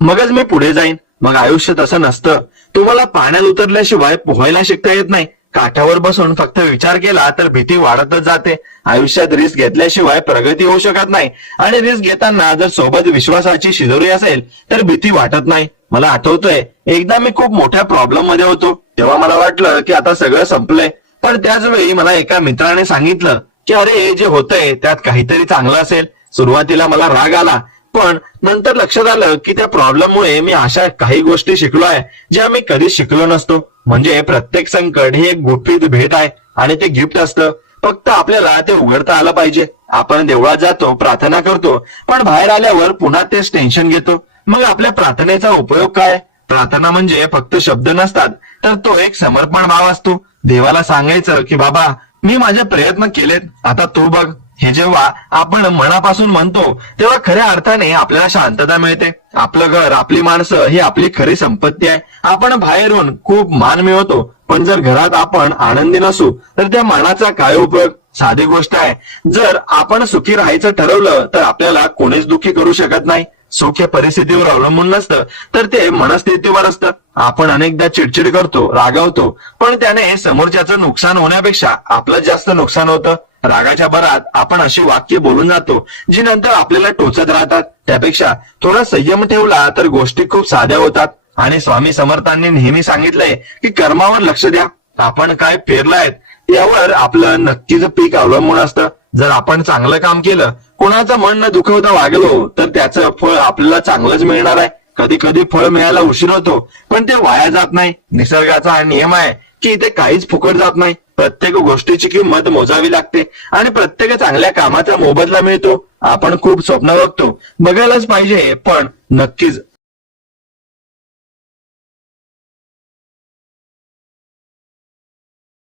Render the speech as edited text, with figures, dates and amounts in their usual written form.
मगच मी पुढे जाईन. मग आयुष्य तसं नसतं. तुम्हाला पाण्यात उतरल्याशिवाय पोहायला शिकता येत नाही. काठावर बसून फक्त विचार केला तर भीती वाढतच जाते. आयुष्यात रिस्क घेतल्याशिवाय प्रगती होऊ शकत नाही. आणि रिस्क घेताना जर सोबत विश्वासाची शिदोरी असेल तर भीती वाटत नाही. मला आठवतंय एकदा मी खूप मोठ्या प्रॉब्लेम मध्ये होतो. तेव्हा मला वाटलं की आता सगळं संपलंय. पण त्याच वेळी मला एका मित्राने सांगितलं की अरे हे जे होतंय त्यात काहीतरी चांगलं असेल. सुरुवातीला मला राग आला, पण नंतर लक्षात आलं की त्या प्रॉब्लेममुळे मी अशा काही गोष्टी शिकलोय ज्या मी कधीच शिकलो नसतो. म्हणजे प्रत्येक संकट ही एक गुपित भेट आहे आणि ते गिफ्ट असतं. फक्त आपल्याला ते उघडता आलं पाहिजे. आपण देवळात जातो, प्रार्थना करतो, पण बाहेर आल्यावर पुन्हा तेच टेन्शन घेतो. मग आपल्या प्रार्थनेचा उपयोग काय? प्रार्थना म्हणजे फक्त शब्द नसतात, तर तो एक समर्पण भाव असतो. देवाला सांगायचं की बाबा मी माझे प्रयत्न केलेत, आता तू बघ. हे जेव्हा आपण मनापासून म्हणतो तेव्हा खऱ्या अर्थाने आपल्याला शांतता मिळते. आपलं घर, आपली माणसं ही आपली खरी संपत्ती आहे. आपण बाहेरून खूप मान मिळवतो, पण जर घरात आपण आनंदी नसू तर त्या मानाचा काय उपयोग? साधी गोष्ट आहे, जर आपण सुखी राहायचं ठरवलं तर आपल्याला कोणीच दुःखी करू शकत नाही. सुख हे परिस्थितीवर अवलंबून नसतं, तर ते मनस्थितीवर असतं. आपण अनेकदा चिडचिड करतो, रागावतो, पण त्याने समोरच्याचं नुकसान होण्यापेक्षा आपलं जास्त नुकसान होतं. रागाच्या भरात आपण अशी वाक्य बोलून जातो जी नंतर आपल्याला टोचत राहतात. त्यापेक्षा थोडा संयम ठेवला तर गोष्टी खूप साध्या होतात. आणि स्वामी समर्थांनी नेहमी सांगितलंय की कर्मावर लक्ष द्या. आपण काय पेरलाय यावर आपलं नक्कीच पीक अवलंबून असतं. जर आपण चांगलं काम केलं, कोणाचं मन न दुखवता वागलो, तर त्याचं फळ आपल्याला चांगलंच मिळणार आहे. कधी कधी फळ मिळायला उशीर होतो, पण ते वाया जात नाही. निसर्गाचा हा नियम आहे की इथे काहीच फुकट जात नाही. प्रत्येक गोष्टीची किंमत मोजावी लागते आणि प्रत्येक चांगल्या कामाचा मोबदला मिळतो. आपण खूप स्वप्न बघतो, बघायलाच पाहिजे, पण नक्कीच